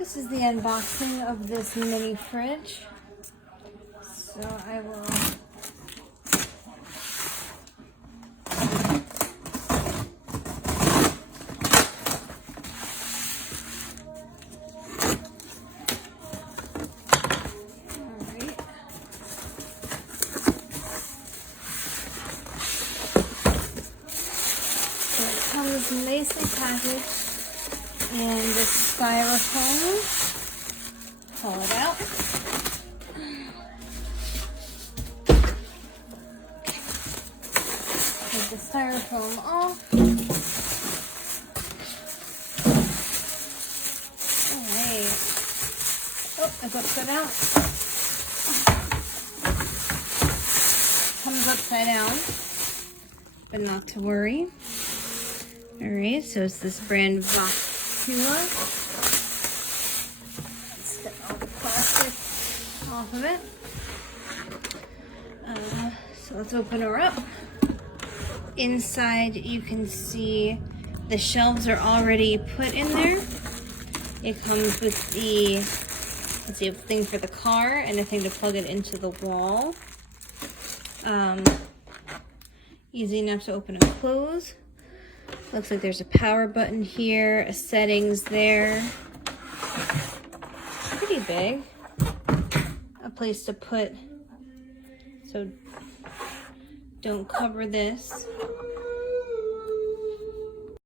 This is the unboxing of this mini fridge. So I will comes nicely packaged in this styrofoam. Pull it out. Take the styrofoam off. Alright. Oh, it's upside down. Comes upside down, but not to worry. Alright, so it's this brand VOKUA. Let's get all the plastic off of it. So let's open her up. Inside you can see the shelves are already put in there. It comes with the, let's see, a thing for the car and a thing to plug it into the wall. Easy enough to open and close. Looks like there's a power button here, a settings there. Pretty big. A place to put, so don't cover this.